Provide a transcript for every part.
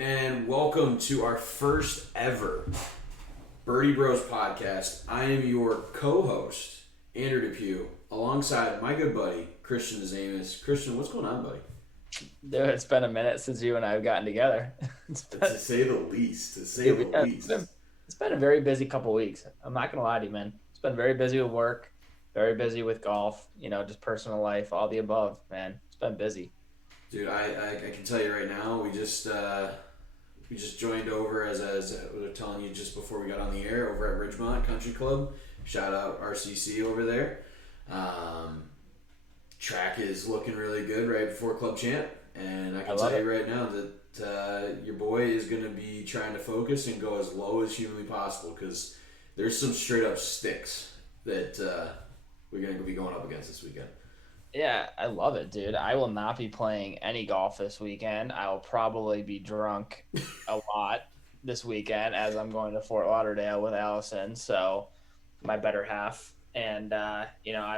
and welcome to our first ever Birdie Bros podcast. I am your co-host, Andrew Depew, alongside my good buddy, Christian Zamis. Christian, what's going on, buddy? Dude, it's been a minute since you and I have gotten together. It's To been, say the least, to say dude, the least. it's been a very busy couple weeks. I'm not gonna lie to you, man. It's been very busy with work, very busy with golf. Just personal life, all the above, man. It's been busy. Dude, I can tell you right now, we just joined over as we were telling you just before we got on the air over at Ridgemont Country Club. Shout out RCC over there. Um, Track is looking really good right before Club Champ, and I I can love tell it. you right now that your boy is going to be trying to focus and go as low as humanly possible because there's some straight up sticks that we're going to be going up against this weekend. Yeah, I love it, dude. I will not be playing any golf this weekend. I will probably be drunk a lot this weekend as I'm going to Fort Lauderdale with Allison. So my better half, and I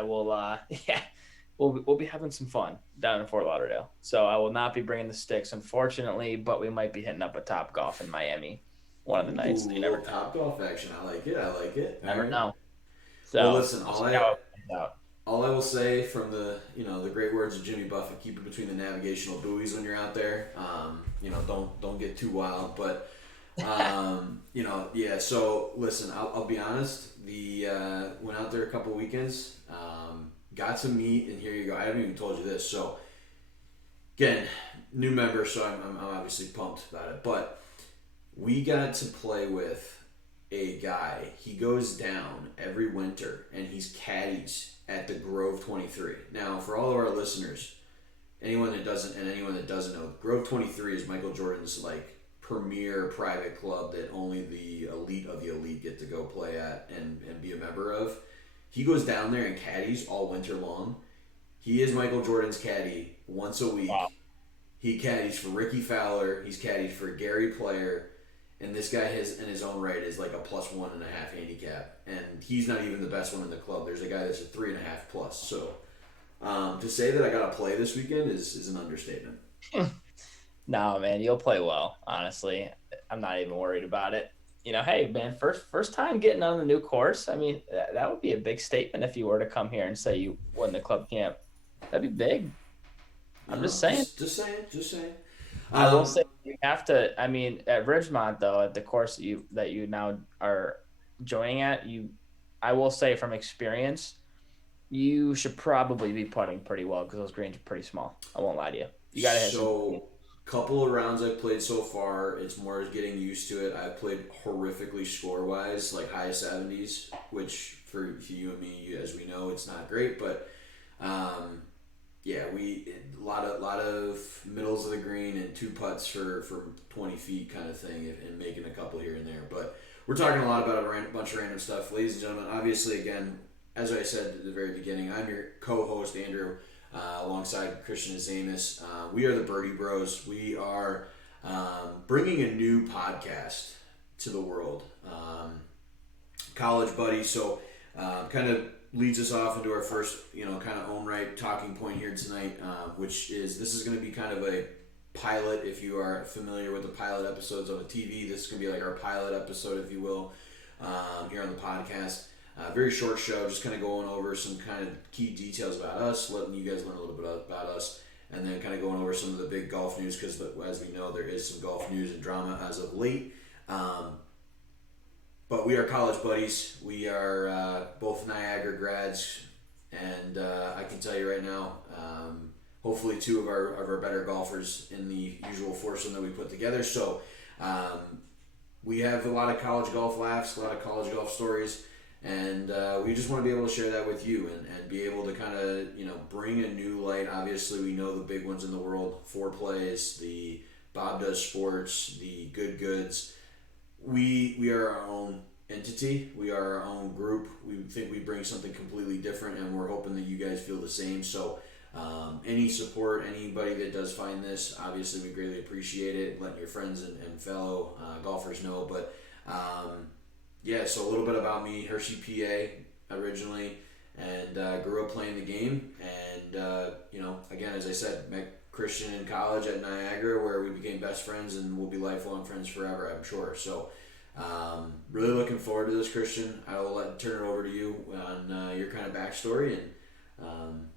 will. Yeah, we'll be having some fun down in Fort Lauderdale. So I will not be bringing the sticks, unfortunately, but we might be hitting up a Top Golf in Miami one of the nights. Ooh, You little never know. top golf action. I like it. I like it. All Never right. know. Well, So listen. we'll All see I how it plays out. all I will say from the great words of Jimmy Buffett, keep it between the navigational buoys when you're out there. Don't get too wild, but yeah. So listen, I'll be honest. The went out there a couple weekends, got to meet, and here you go. I haven't even told you this. So again, new member, so I'm obviously pumped about it. But we got to play with a guy. He goes down every winter, and he's caddies at the Grove 23. Now, for all of our listeners, anyone that doesn't know, Grove 23 is Michael Jordan's like premier private club that only the elite of the elite get to go play at and be a member of. He goes down there and caddies all winter long. He is Michael Jordan's caddy once a week. Wow. He caddies for Ricky Fowler. He's caddied for Gary Player. And this guy has, in his own right, is like a +1.5 handicap. And he's not even the best one in the club. There's a guy that's a 3.5 plus. So to say that I got to play this weekend is an understatement. No, man, you'll play well. Honestly, I'm not even worried about it. Hey, man, first time getting on the new course. I mean, that would be a big statement if you were to come here and say you won the club camp. That'd be big. You I'm know, just saying. just saying. I will Um, say you have to. I mean, at Ridgemont though, at the course that you now are joining at, I will say from experience, you should probably be putting pretty well because those greens are pretty small. I won't lie to you. You got to hit some. so, couple of rounds I've played so far, it's more getting used to it. I've played horrifically score wise, like high 70s, which for you and me, as we know, it's not great, but. Um, Yeah, we a lot of middles of the green and two putts for 20 feet kind of thing, and making a couple here and there. But we're talking a lot about a bunch of random stuff, ladies and gentlemen. Obviously, again, as I said at the very beginning, I'm your co-host Andrew, alongside Christian Zamis. We are the Birdie Bros. We are bringing a new podcast to the world. College buddy. So kind of leads us off into our first, kind of own right talking point here tonight, which is this is going to be kind of a pilot. If you are familiar with the pilot episodes on the TV, this is going to be like our pilot episode, if you will, here on the podcast. Very short show, just kind of going over some kind of key details about us, letting you guys learn a little bit about us, and then kind of going over some of the big golf news because, as we know, there is some golf news and drama as of late. But we are college buddies. We are both Niagara grads, and I can tell you right now, hopefully two of our better golfers in the usual foursome that we put together. So we have a lot of college golf laughs, a lot of college golf stories, and we just want to be able to share that with you and be able to kind of bring a new light. Obviously, we know the big ones in the world: Four Plays, the Bob Does Sports, the Good Goods. We are our own entity. We are our own group. We think we bring something completely different, and we're hoping that you guys feel the same. So, any support, anybody that does find this, obviously we greatly appreciate it. Letting your friends and fellow golfers know. But yeah, so a little bit about me: Hershey, PA, originally, and grew up playing the game. And again, as I said, met Christian in college at Niagara, where we became best friends, and we'll be lifelong friends forever, I'm sure. So, really looking forward to this, Christian. I will turn it over to you on your kind of backstory, and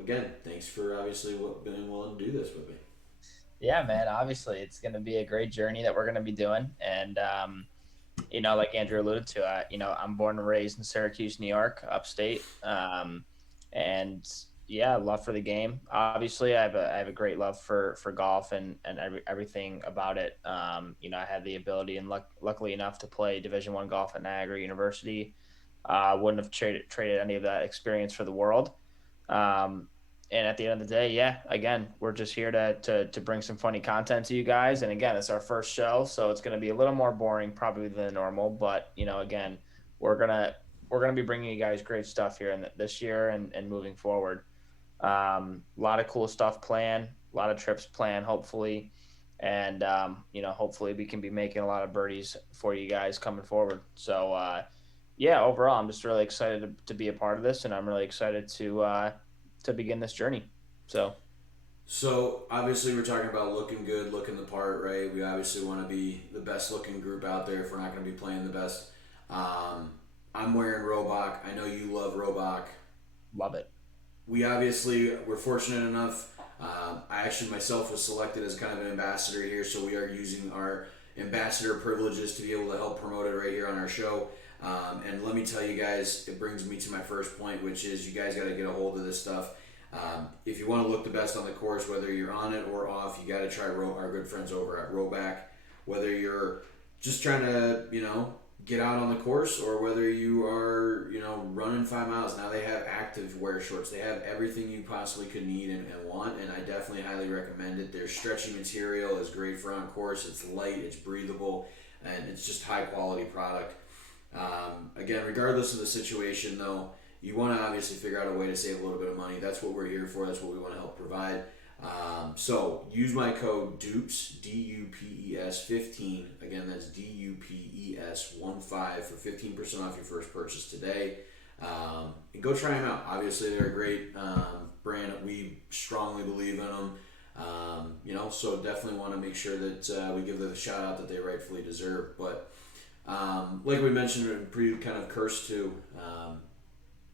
again, thanks for obviously being willing to do this with me. Yeah, man. Obviously, it's going to be a great journey that we're going to be doing, and like Andrew alluded to, I'm born and raised in Syracuse, New York, upstate. And yeah, love for the game. Obviously, I have a great love for golf and everything about it. I had the ability and luckily enough to play Division One golf at Niagara University. Wouldn't have traded any of that experience for the world. Um, and at the end of the day, yeah, again, we're just here to bring some funny content to you guys. And again, it's our first show, so it's going to be a little more boring probably than normal. But again, we're gonna we're gonna be bringing you guys great stuff here in this year and moving forward. A lot of cool stuff planned, a lot of trips planned, hopefully, and hopefully we can be making a lot of birdies for you guys coming forward. So yeah, overall, I'm just really excited to be a part of this, and I'm really excited to begin this journey. So So obviously we're talking about looking good, looking the part, right? We obviously want to be the best looking group out there if we're not going to be playing the best. Um, I'm wearing Robach. I know you love Robach. love it. We obviously were fortunate enough. I actually myself was selected as kind of an ambassador here, so we are using our ambassador privileges to be able to help promote it right here on our show. And let me tell you guys, it brings me to my first point, which is you guys got to get a hold of this stuff. If you want to look the best on the course, whether you're on it or off, you got to try our good friends over at Roback. Whether you're just trying to, get out on the course or whether you are, running 5 miles. Now they have active wear shorts. They have everything you possibly could need and want, and I definitely highly recommend it. Their stretchy material is great for on course. It's light, it's breathable, and it's just high quality product. Again, regardless of the situation, though, you want to obviously figure out a way to save a little bit of money. That's what we're here for. That's what we want to help provide. So use my code DUPES, DUPES 15. Again, that's DUPES 15 for 15% off your first purchase today. And go try them out. Obviously, they're a great brand. We strongly believe in them. So definitely want to make sure that we give them the shout out that they rightfully deserve. But like we mentioned, in pretty kind of cursed too.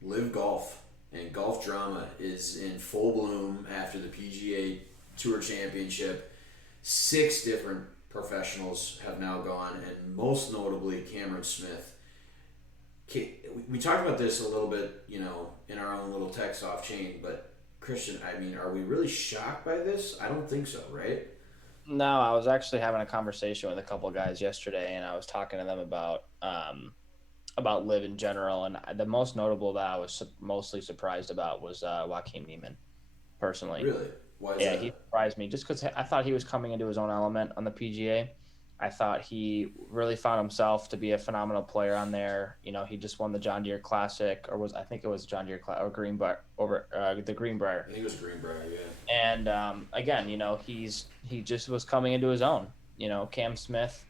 Live Golf and golf drama is in full bloom after the PGA Tour Championship. 6 different professionals have now gone, and most notably Cameron Smith. We talked about this a little bit, in our own little text off chain, but Christian, I mean, are we really shocked by this? I don't think so, right? No, I was actually having a conversation with a couple of guys yesterday, and I was talking to them about live in general. And the most notable that I was mostly surprised about was Joaquin Neiman, personally. Really? Why is Yeah, he that? surprised me just because I thought he was coming into his own element on the PGA. I thought he really found himself to be a phenomenal player on there. He just won the John Deere Classic, or I think it was John Deere or Greenbrier over the Greenbrier. I think it was Greenbrier, yeah. And again, he just was coming into his own. Cam Smith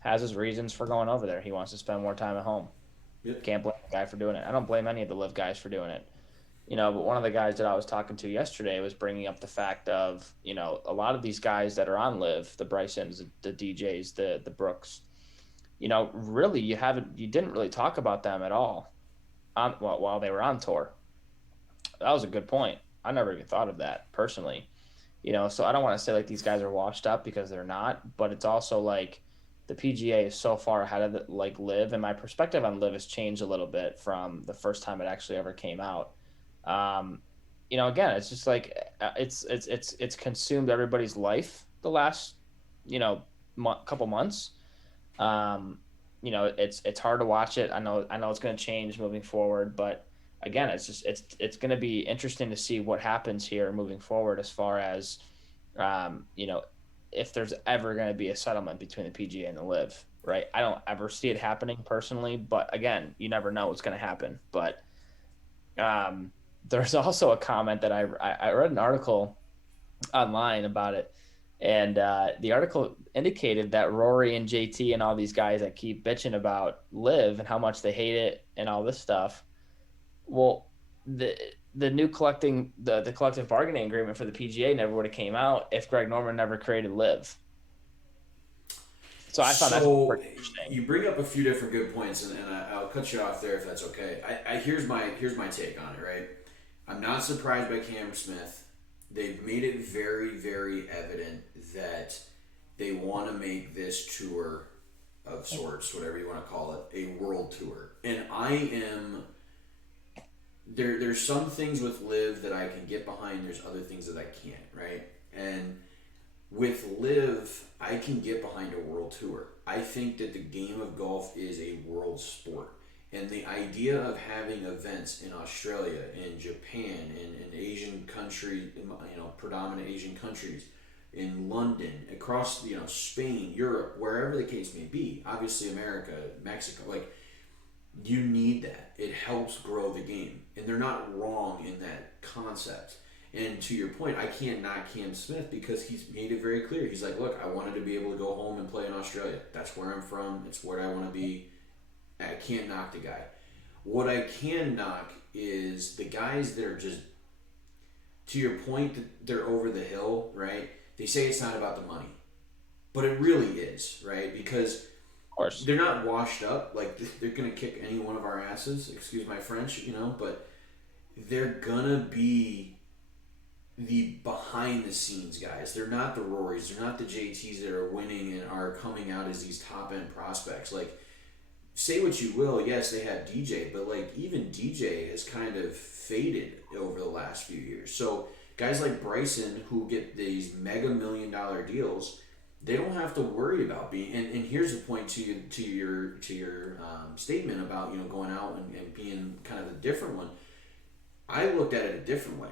has his reasons for going over there. He wants to spend more time at home. Yep. Can't blame the guy for doing it. I don't blame any of the live guys for doing it. But one of the guys that I was talking to yesterday was bringing up the fact of, a lot of these guys that are on live, the Brysons, the DJs, the Brooks, really you didn't really talk about them at all while they were on tour. That was a good point. I never even thought of that personally. So I don't want to say like these guys are washed up because they're not, but it's also like the PGA is so far ahead of like live, and my perspective on live has changed a little bit from the first time it actually ever came out. Um, Again, it's just like it's consumed everybody's life the last couple months. Um, it's hard to watch it. I know it's going to change moving forward, but again, it's going to be interesting to see what happens here moving forward as far as um, you know if there's ever going to be a settlement between the PGA and the Live. Right? I don't ever see it happening personally, but again, you never know what's going to happen. But um, there's also a comment that I read an article online about it, and the article indicated that Rory and JT and all these guys that keep bitching about live and how much they hate it and all this stuff. Well, the the new the collective bargaining agreement for the PGA never would have came out if Greg Norman never created Live. So I found that to be So pretty interesting. you bring up a few different good points, and I'll cut you off there if that's okay. Here's my take on it. Right, I'm not surprised by Cameron Smith. They've made it very very evident that they want to make this tour of sorts, whatever you want to call it, a world tour. And I am there. There's some things with Live that I can get behind. There's other things that I can't. Right, and with Live, I can get behind a world tour. I think that the game of golf is a world sport. And the idea of having events in Australia, in Japan, in Asian countries, predominant Asian countries, in London, across, Spain, Europe, wherever the case may be, obviously America, Mexico, like, you need that. It helps grow the game. And they're not wrong in that concept. And to your point, I can't knock Cam Smith because he's made it very clear. He's like, look, I wanted to be able to go home and play in Australia. That's where I'm from. It's where I want to be. I can't knock the guy. What I can knock is the guys that are just, to your point, that they're over the hill, right? They say it's not about the money. But it really is, right? Because Of course. they're not washed up. Like, they're going to kick any one of our asses, excuse my French, but they're going to be the behind the scenes guys. They're not the Rorys. They're not the JTs that are winning and are coming out as these top end prospects. Like, say what you will, yes, they have DJ, but like even DJ has kind of faded over the last few years. So guys like Bryson who get these mega $1 million deals, they don't have to worry about being. And here's the point to your statement about going out and being kind of a different one. I looked at it a different way.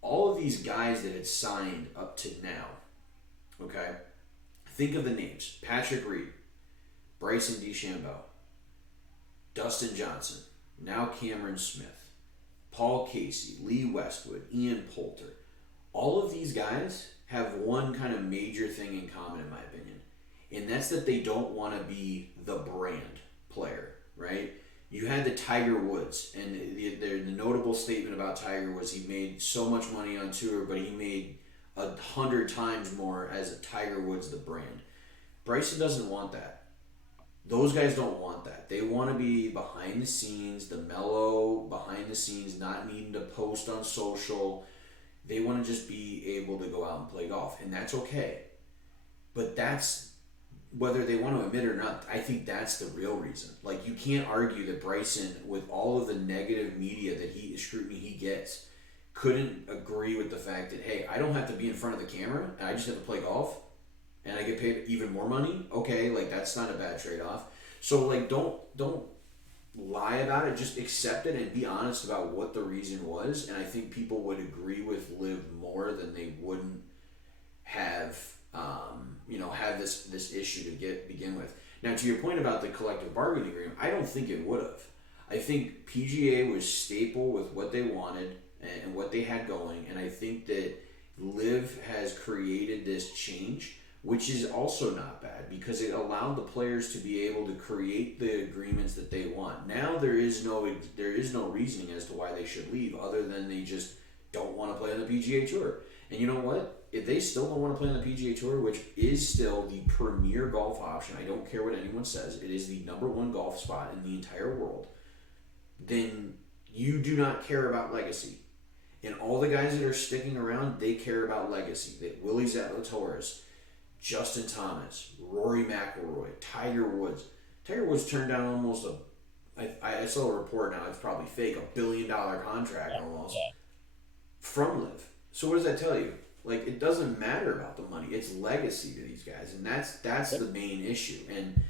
All of these guys that had signed up to now, okay, think of the names: Patrick Reed, Bryson DeChambeau, Dustin Johnson, now Cameron Smith, Paul Casey, Lee Westwood, Ian Poulter. All of these guys have one kind of major thing in common, in my opinion, and that's that they don't want to be the brand player, right? You had the Tiger Woods, and the notable statement about Tiger was he made so much money on tour, but he made 100 times more as a Tiger Woods, the brand. Bryson doesn't want that. Those guys don't want that. They want to be behind the scenes, the mellow, behind the scenes, not needing to post on social. They want to just be able to go out and play golf, and that's okay. But that's, whether they want to admit it or not, I think that's the real reason. Like, you can't argue that Bryson, with all of the negative media scrutiny he gets, couldn't agree with the fact that, hey, I don't have to be in front of the camera, and I just have to play golf, and I get paid even more money. Okay, like, that's not a bad trade-off. So, like, don't lie about it. Just accept it and be honest about what the reason was. And I think people would agree with Liv more than they wouldn't have, have this issue to begin with. Now, to your point about the collective bargaining agreement, I don't think it would have. I think PGA was staple with what they wanted and what they had going, and I think that Liv has created this change, which is also not bad because it allowed the players to be able to create the agreements that they want. Now there is no reasoning as to why they should leave other than they just don't want to play on the PGA Tour. And you know what? If they still don't want to play on the PGA Tour, which is still the premier golf option, I don't care what anyone says, it is the number one golf spot in the entire world, then you do not care about legacy. And all the guys that are sticking around, they care about legacy. That Willie Zalatoris, Justin Thomas, Rory McIlroy, Tiger Woods. Tiger Woods turned down almost I saw a report now, it's probably fake, $1 billion contract almost from Liv. So what does that tell you? Like, it doesn't matter about the money. It's legacy to these guys, and that's the main issue. And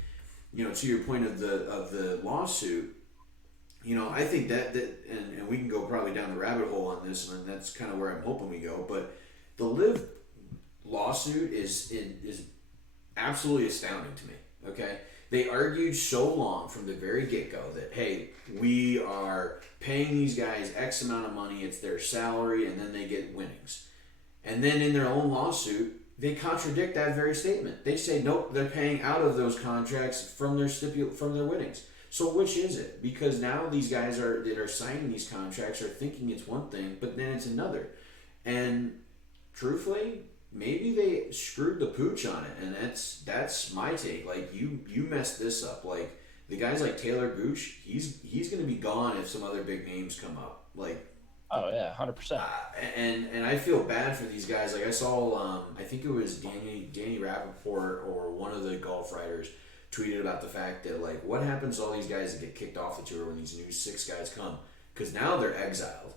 to your point of the lawsuit, I think that and we can go probably down the rabbit hole on this, and that's kind of where I'm hoping we go. But the Liv lawsuit is absolutely astounding to me. Okay, they argued so long from the very get-go that, hey, we are paying these guys X amount of money, it's their salary, and then they get winnings. And then in their own lawsuit, they contradict that very statement. They say, nope, they're paying out of those contracts from their winnings. So which is it? Because now these guys that are signing these contracts are thinking it's one thing, but then it's another. And truthfully, maybe they screwed the pooch on it, and that's my take. Like you messed this up. Like the guys like Taylor Gooch, he's going to be gone if some other big names come up. Like Oh yeah, 100%. and I feel bad for these guys. Like I saw, I think it was Danny Rappaport or one of the golf writers tweeted about the fact that like what happens to all these guys that get kicked off the tour when these new six guys come, because now they're exiled.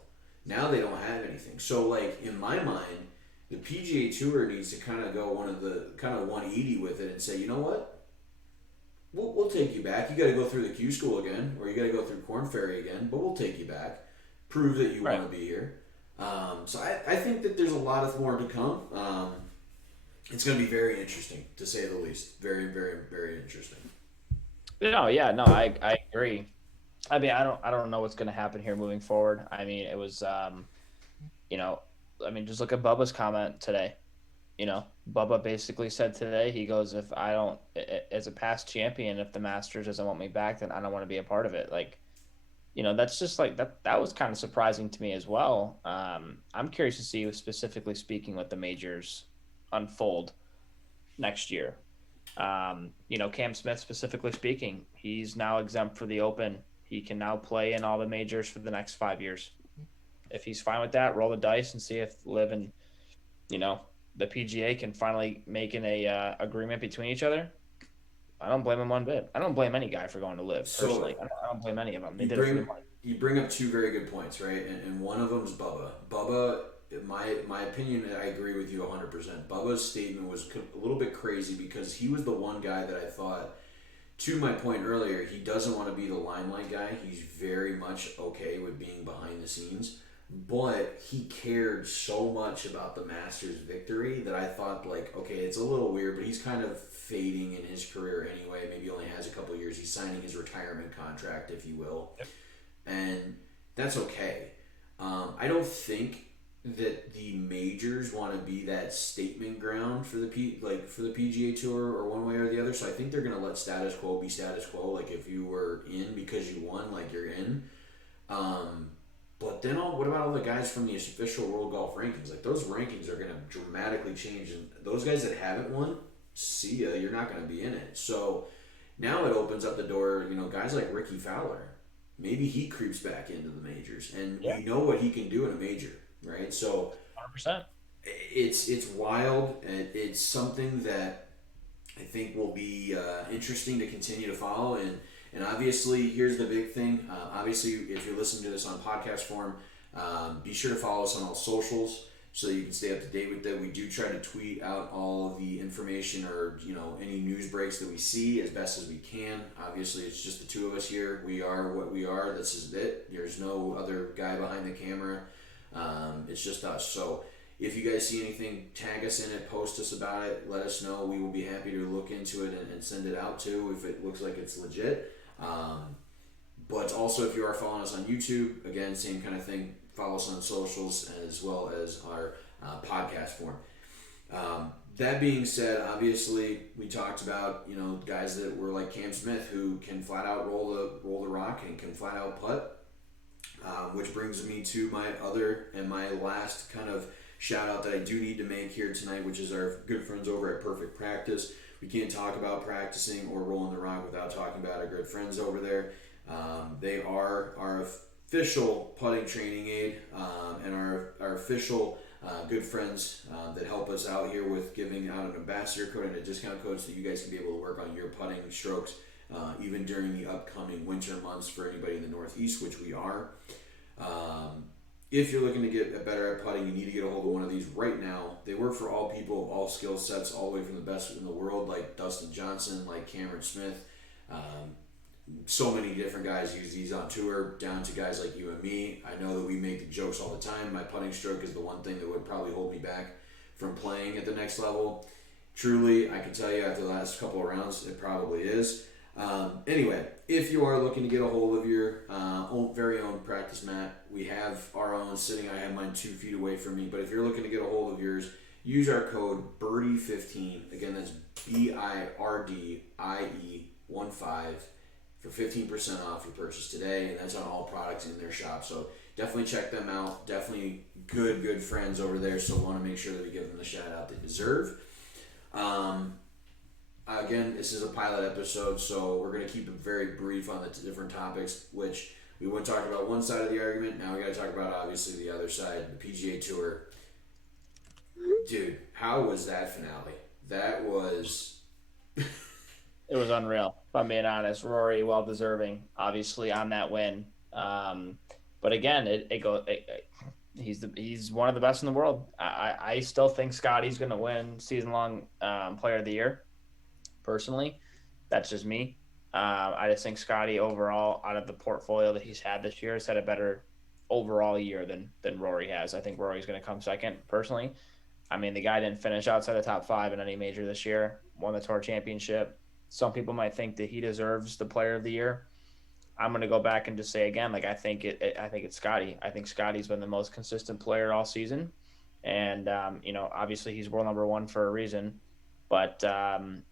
Now they don't have anything. So like in my mind, the PGA Tour needs to kind of go one of the kind of 180 with it and say, you know what, we'll take you back. You got to go through the Q school again, or you got to go through Corn Ferry again, but we'll take you back. Prove that you Right. want to be here. So I think that there's a lot of more to come. It's going to be very interesting, to say the least. Very, very, very interesting. No, yeah, no, I agree. I mean, I don't know what's going to happen here moving forward. I mean, it was you know, I mean, just look at Bubba's comment today. Bubba basically said today, he goes, if I don't, as a past champion, if the Masters doesn't want me back, then I don't want to be a part of it. Like, that's just like that was kind of surprising to me as well. I'm curious to see, specifically speaking, what the majors unfold next year. Cam Smith, specifically speaking, he's now exempt for the Open. He can now play in all the majors for the next 5 years. If he's fine with that, roll the dice and see if Liv and the PGA can finally make an agreement between each other. I don't blame him one bit. I don't blame any guy for going to Live personally. So I don't blame any of them. They you did it for the bring money. you bring up two very good points, right? And one of them is Bubba. Bubba, in my opinion, I agree with you 100%. Bubba's statement was a little bit crazy because he was the one guy that I thought, to my point earlier, he doesn't want to be the limelight guy. He's very much okay with being behind the scenes. But he cared so much about the Masters victory that I thought, like, okay, it's a little weird, but he's kind of fading in his career anyway. Maybe he only has a couple years. He's signing his retirement contract, if you will. Yep. And that's okay. I don't think that the majors want to be that statement ground for the for the PGA Tour or one way or the other. So I think they're gonna let status quo be status quo. Like if you were in because you won, like you're in. But then what about all the guys from the official World Golf Rankings? Like those rankings are gonna dramatically change, and those guys that haven't won, see ya, you're not gonna be in it. So now it opens up the door. Guys like Ricky Fowler, maybe he creeps back into the majors, and Yeah. we know what he can do in a major, right? So 100%. it's wild, and it's something that I think will be interesting to continue to follow. And obviously, here's the big thing. Obviously, if you're listening to this on podcast form, be sure to follow us on all socials so that you can stay up to date with that. We do try to tweet out all of the information or any news breaks that we see as best as we can. Obviously, it's just the two of us here. We are what we are. This is it. There's no other guy behind the camera. It's just us. So if you guys see anything, tag us in it, post us about it, let us know. We will be happy to look into it and send it out too if it looks like it's legit. But also, if you are following us on YouTube, again, same kind of thing. Follow us on socials as well as our podcast form. That being said, obviously, we talked about guys that were like Cam Smith who can flat out roll the rock and can flat out putt. Which brings me to my other and my last kind of shout out that I do need to make here tonight, which is our good friends over at Perfect Practice. We can't talk about practicing or rolling the rock without talking about our good friends over there. They are our official putting training aid and our official good friends that help us out here with giving out an ambassador code and a discount code so you guys can be able to work on your putting strokes even during the upcoming winter months for anybody in the Northeast, which we are. If you're looking to get better at putting, you need to get a hold of one of these right now. They work for all people of all skill sets, all the way from the best in the world, like Dustin Johnson, like Cameron Smith. So many different guys use these on tour, down to guys like you and me. I know that we make the jokes all the time. My putting stroke is the one thing that would probably hold me back from playing at the next level. Truly, I can tell you after the last couple of rounds, it probably is. Anyway, if you are looking to get a hold of your very own practice mat, we have our own sitting. I have mine 2 feet away from me. But if you're looking to get a hold of yours, use our code BIRDIE15. Again, that's BIRDIE15 for 15% off your purchase today, and that's on all products in their shop. So definitely check them out. Definitely good friends over there. So want to make sure that we give them the shout out they deserve. Um, Again, this is a pilot episode, so we're going to keep it very brief on the different topics, which we went talk about one side of the argument. Now we got to talk about obviously the other side, the PGA Tour. Dude, how was that finale? That was It was unreal. If I'm being honest, Rory, well deserving, obviously on that win. But again, he's one of the best in the world. I still think Scotty's going to win season long player of the year. Personally, that's just me. I just think Scotty overall, out of the portfolio that he's had this year, has had a better overall year than Rory has. I think Rory's going to come second. Personally, I mean, the guy didn't finish outside the top five in any major this year. Won the tour championship. Some people might think that he deserves the player of the year. I'm going to go back and just say again, like I think it's Scotty. I think Scotty's been the most consistent player all season, and obviously he's world number one for a reason. But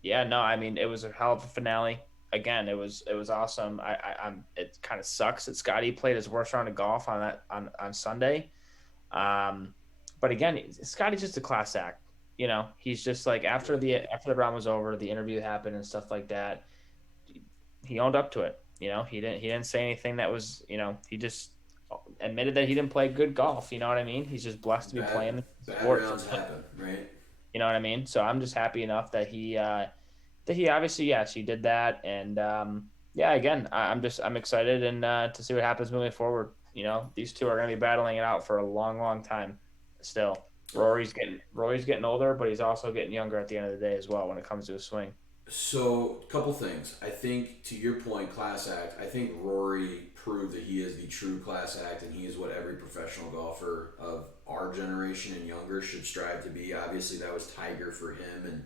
yeah, no, I mean, it was a hell of a finale. Again, it was awesome. I'm. It kind of sucks that Scotty played his worst round of golf on Sunday. Um, but again, Scotty's just a class act. He's just like after the round was over, the interview happened and stuff like that. He owned up to it. He didn't say anything that was, he just admitted that he didn't play good golf. You know what I mean? He's just blessed to be bad. playing the Bad sport. rounds happen, right? You know what I mean? So I'm just happy enough that he obviously, yes, he did that. And yeah, again, I'm excited and to see what happens moving forward. These two are going to be battling it out for a long time still. Rory's getting older, but he's also getting younger at the end of the day as well when it comes to his swing. So, a couple things. I think, to your point, class act, I think Rory proved that he is the true class act and he is what every professional golfer of our generation and younger should strive to be. Obviously, that was Tiger for him. And,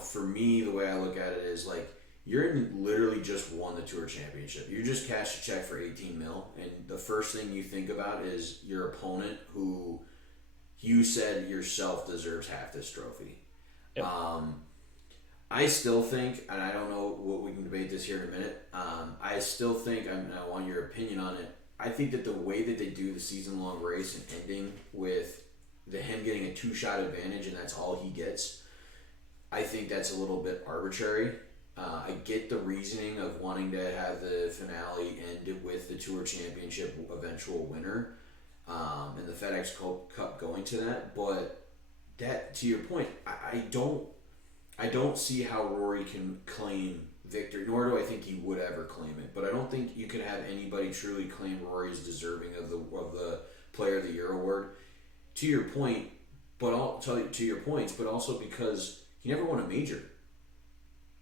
for me, the way I look at it is like, literally just won the tour championship. You just cashed a check for 18 mil, and the first thing you think about is your opponent, who you said yourself deserves half this trophy. Yep. I still think, and I don't know what we can debate this here in a minute. I still think, and I want your opinion on it. I think that the way that they do the season-long race and ending with him getting a two-shot advantage and that's all he gets, I think that's a little bit arbitrary. I get the reasoning of wanting to have the finale end with the Tour Championship eventual winner, and the FedEx Cup going to that, but that, to your point, I don't see how Rory can claim victory, nor do I think he would ever claim it. But I don't think you can have anybody truly claim Rory's deserving of the Player of the Year award. To your point, but I'll tell you to your points, but also because he never won a major.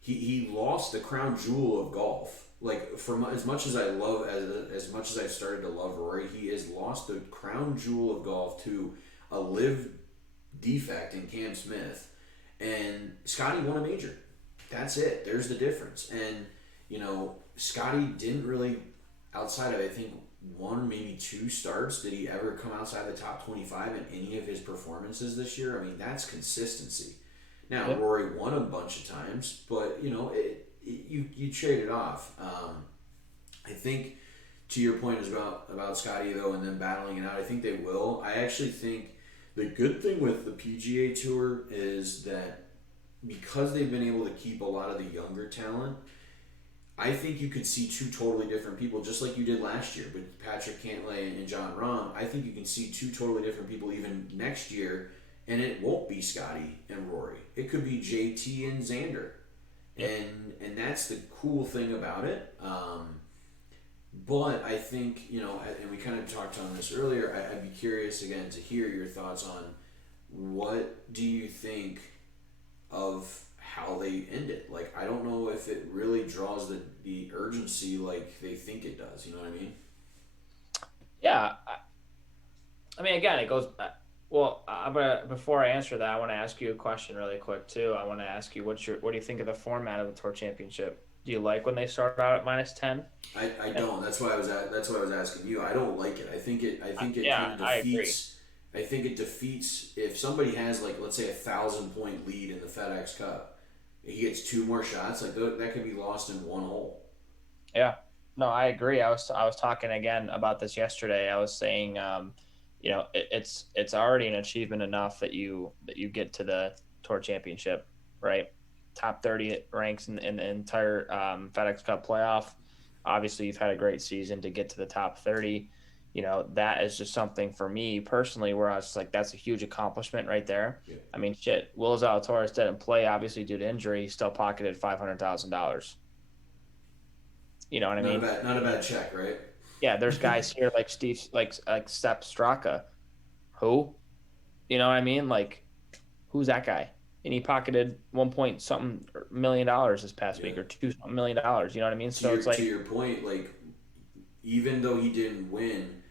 He lost the crown jewel of golf. Like, from as much as I love as much as I've started to love Rory, he has lost the crown jewel of golf to a live defect in Cam Smith. And Scotty won a major. That's it. There's the difference. And, Scotty didn't really, outside of, I think, one, maybe two starts, did he ever come outside the top 25 in any of his performances this year? I mean, that's consistency. Now, Yep. Rory won a bunch of times, but, you trade it off. I think, to your point is about Scotty, though, and then battling it out, I think they will. I actually think the good thing with the PGA Tour is that because they've been able to keep a lot of the younger talent, I think you could see two totally different people, just like you did last year with Patrick Cantlay and John Rahm. I think you can see two totally different people even next year, and it won't be Scotty and Rory. It could be JT and Xander, Yep. and that's the cool thing about it. But I think, and we kind of talked on this earlier, I'd be curious again to hear your thoughts on what do you think of how they end it. Like, I don't know if it really draws the urgency like they think it does. You know what I mean? Yeah. I mean, again, it goes. Well, but before I answer that, I want to ask you a question really quick too. I want to ask you what do you think of the format of the Tour Championship? Do you like when they start out at -10? I don't. That's why I was asking you. I don't like it. I think it Yeah, kind of I agree. defeats. I think it defeats if somebody has, like, let's say, 1,000 point lead in the FedEx Cup. He gets two more shots, like that could be lost in one hole. Yeah. No, I agree. I was talking again about this yesterday. I was saying, it's already an achievement enough that you get to the tour championship, right? Top 30 ranks in the entire FedEx Cup playoff. Obviously, you've had a great season to get to the top 30. That is just something for me personally where I was like, that's a huge accomplishment right there. Yeah. I mean, shit, Will Zalatoris didn't play obviously due to injury. He still pocketed $500,000. You know what I Not a mean? bad, not a bad check, right? Yeah, there's guys here like Steve, like Step Straka. Who? You know what I mean? Like, who's that guy? And he pocketed 1 point something million dollars this past Yeah. week, or $2 million. You know what I mean? To So your it's to like, your point, like even though he didn't win,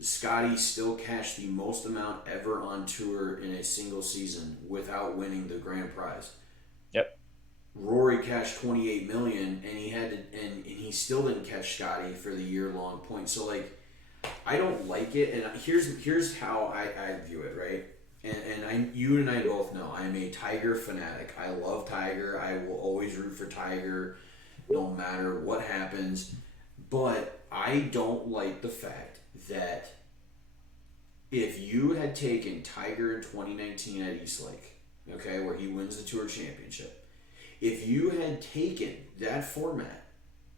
Scotty still cashed the most amount ever on tour in a single season without winning the grand prize. yep, Rory cashed 28 million, and he had to, and he still didn't catch Scotty for the year long point. So like, I don't like it, and here's how I view it, right? You and I both know I'm a Tiger fanatic. I love Tiger. I will always root for Tiger, no matter what happens. But I don't like the fact that if you had taken Tiger in 2019 at East Lake, okay, where he wins the Tour Championship, if you had taken that format,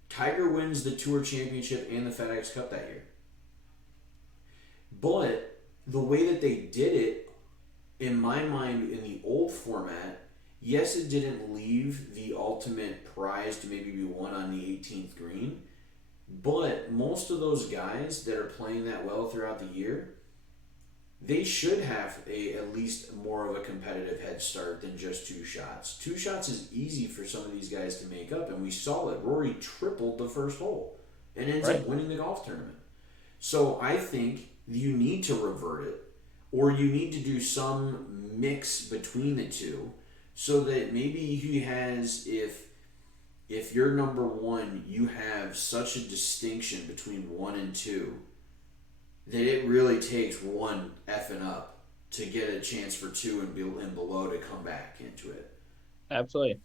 Tiger wins the Tour Championship and the FedEx Cup that year. But the way that they did it, in my mind, in the old format, yes, it didn't leave the ultimate prize to maybe be won on the 18th green, but most of those guys that are playing that well throughout the year, they should have at least more of a competitive head start than just two shots. Two shots is easy for some of these guys to make up, and we saw it. Rory tripled the first hole and ends right. up winning the golf tournament. So I think you need to revert it, or you need to do some mix between the two, so that maybe he has, if you're number one, you have such a distinction between one and two that it really takes one effing up to get a chance for two and below to come back into it. Absolutely.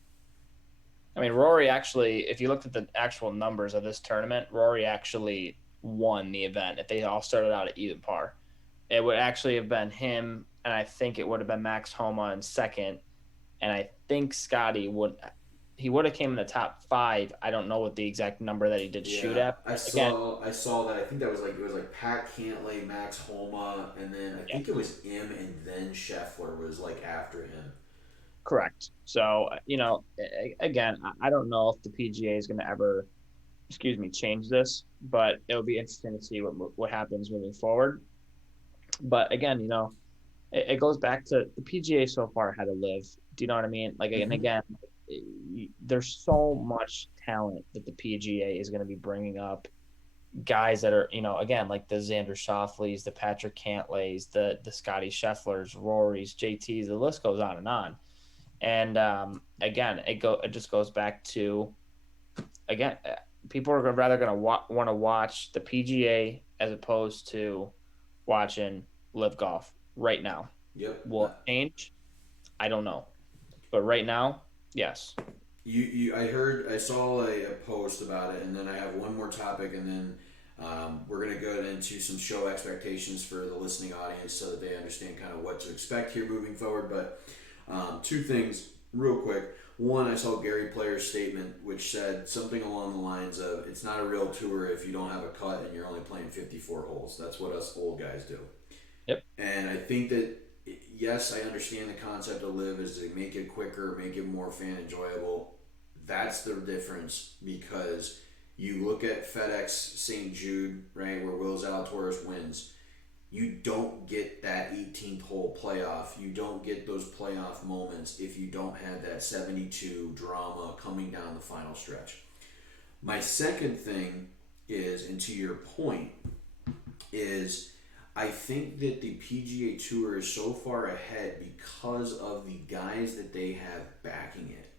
I mean, Rory actually, if you looked at the actual numbers of this tournament, Rory actually won the event. If they all started out at even par, it would actually have been him, and I think it would have been Max Homa in second, and I think Scotty would have came in the top five. I don't know what the exact number that he did shoot Yeah, at. I Again, saw I saw that. I think that was like it was like Pat Cantlay, Max Homa, and then I yeah, think it was him, and then Scheffler was like after him. correct. So again, I don't know if the PGA is going to ever, excuse me, change this, but it'll be interesting to see what happens moving forward. But again, it goes back to the PGA so far had to live. Do you know what I mean? Like, and Mm-hmm. again, there's so much talent that the PGA is going to be bringing up. Guys that are, again, like the Xander Schauffele's, the Patrick Cantlays, the Scotty Schefflers, Rory's, JT's, the list goes on and on. And again, it just goes back to, again, people are rather going to want to watch the PGA as opposed to watching live golf right now. Yep. Will it change? I don't know. But right now, yes. I saw a post about it, and then I have one more topic, and then we're gonna go into some show expectations for the listening audience so that they understand kind of what to expect here moving forward. But two things, real quick. One, I saw Gary Player's statement, which said something along the lines of, "It's not a real tour if you don't have a cut and you're only playing 54 holes. That's what us old guys do." Yep. And I think that, yes, I understand the concept of live is to make it quicker, make it more fan enjoyable. That's the difference, because you look at FedEx St. Jude, right, where Will Zalatoris wins. You don't get that 18th hole playoff. You don't get those playoff moments if you don't have that 72 drama coming down the final stretch. My second thing is, and to your point, is I think that the PGA Tour is so far ahead because of the guys that they have backing it.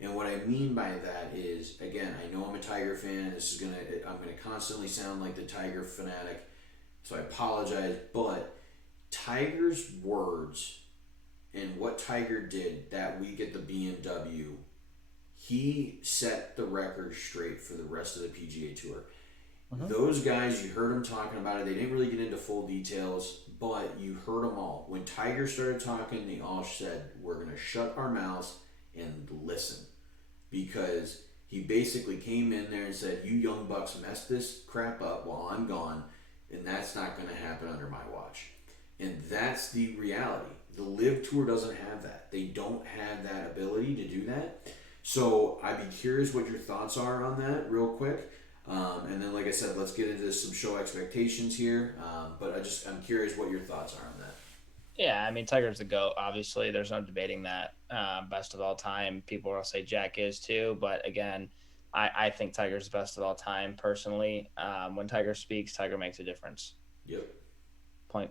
And what I mean by that is, again, I know I'm a Tiger fan, and I'm gonna constantly sound like the Tiger fanatic, so I apologize. But Tiger's words and what Tiger did that week at the BMW, he set the record straight for the rest of the PGA Tour. Hmm. Those guys, you heard them talking about it. They didn't really get into full details, but you heard them all. When Tiger started talking, they all said, "We're going to shut our mouths and listen." Because he basically came in there and said, "You young bucks messed this crap up while I'm gone, and that's not going to happen under my watch." And that's the reality. The Live Tour doesn't have that. They don't have that ability to do that. So I'd be curious what your thoughts are on that, real quick. And then, like I said, let's get into some show expectations here. But I'm curious what your thoughts are on that. Yeah, I mean, Tiger's the GOAT. Obviously, there's no debating that. Best of all time. People will say Jack is too, but again, I think Tiger's the best of all time personally. When Tiger speaks, Tiger makes a difference. Yep. Point,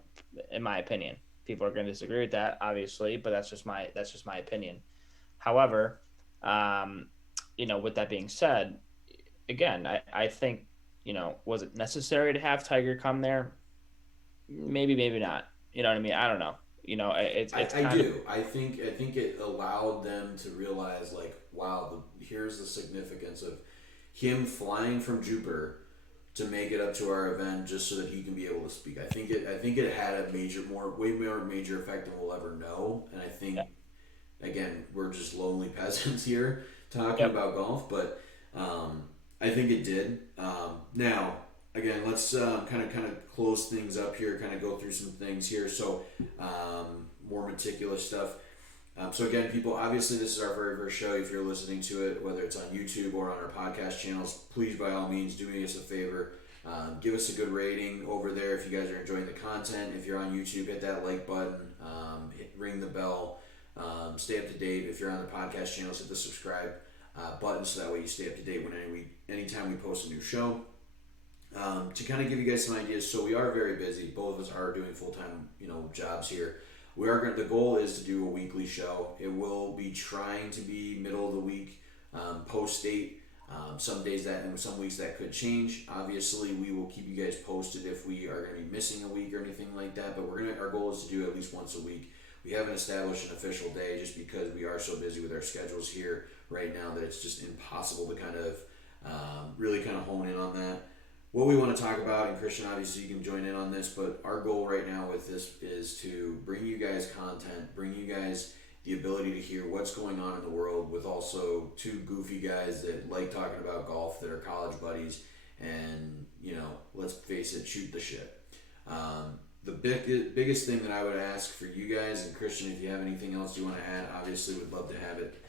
in my opinion. People are going to disagree with that, obviously, but that's just my opinion. However, um, with that being said, again, I think was it necessary to have Tiger come there? Maybe, maybe not. You know what I mean? I don't know. It's I kind of do. I think it allowed them to realize, like, wow, here's the significance of him flying from Jupiter to make it up to our event just so that he can be able to speak. I think it had a way more major effect than we'll ever know. And I think, yeah. again, we're just lonely peasants here talking Yep. about golf, but um, I think it did. Now, again, let's kind of close things up here. Kind of go through some things here. So more meticulous stuff. So again, people, obviously this is our very first show. If you're listening to it, whether it's on YouTube or on our podcast channels, please by all means do me us a favor. Give us a good rating over there if you guys are enjoying the content. If you're on YouTube, hit that like button, ring the bell, stay up to date. If you're on the podcast channels, hit the subscribe button so that way you stay up to date when anytime we post a new show. To kind of give you guys some ideas, so we are very busy. Both of us are doing full time, jobs here. We are going. The goal is to do a weekly show. It will be trying to be middle of the week, post date. Some days that and some weeks that could change. Obviously, we will keep you guys posted if we are going to be missing a week or anything like that. But our goal is to do at least once a week. We haven't established an official day just because we are so busy with our schedules here right now that it's just impossible to kind of really kind of hone in on that. What we want to talk about, and Christian, obviously you can join in on this, but our goal right now with this is to bring you guys content, bring you guys the ability to hear what's going on in the world with also two goofy guys that like talking about golf, that are college buddies, and let's face it, shoot the shit. The biggest thing that I would ask for you guys, and Christian, if you have anything else you want to add, obviously would love to have it.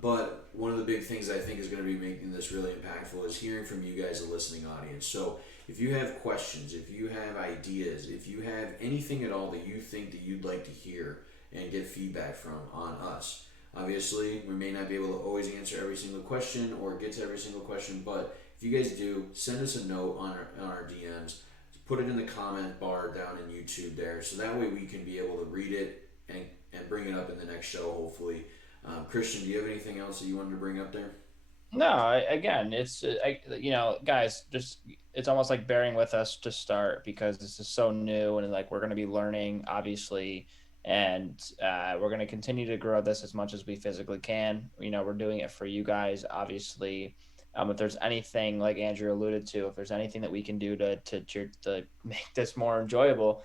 But one of the big things I think is going to be making this really impactful is hearing from you guys, the listening audience. So if you have questions, if you have ideas, if you have anything at all that you think that you'd like to hear and get feedback from on us, obviously we may not be able to always answer every single question or get to every single question, but if you guys do, send us a note on our DMs, put it in the comment bar down in YouTube there, so that way we can be able to read it and bring it up in the next show, hopefully. Christian, do you have anything else that you wanted to bring up there? No, again, guys, just it's almost like bearing with us to start because this is so new and like we're going to be learning, obviously, and we're going to continue to grow this as much as we physically can. We're doing it for you guys, obviously. If there's anything like Andrew alluded to, if there's anything that we can do to make this more enjoyable,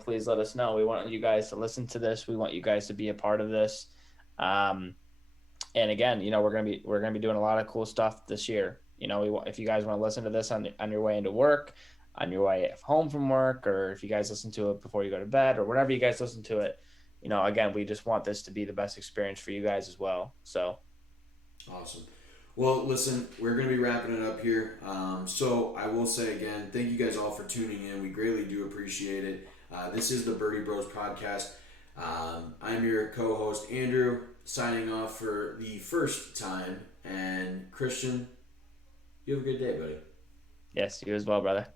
please let us know. We want you guys to listen to this. We want you guys to be a part of this. Um, and again, we're gonna be doing a lot of cool stuff this year. If you guys want to listen to this on your way into work, on your way home from work, or if you guys listen to it before you go to bed, or whenever you guys listen to it, again, we just want this to be the best experience for you guys as well. So Awesome. Well, listen, we're going to be wrapping it up here. So I will say again, thank you guys all for tuning in. We greatly do appreciate it. This is the Birdie Bros podcast. I'm your co-host Andrew, signing off for the first time. And Christian, you have a good day, buddy. yes, you as well, brother.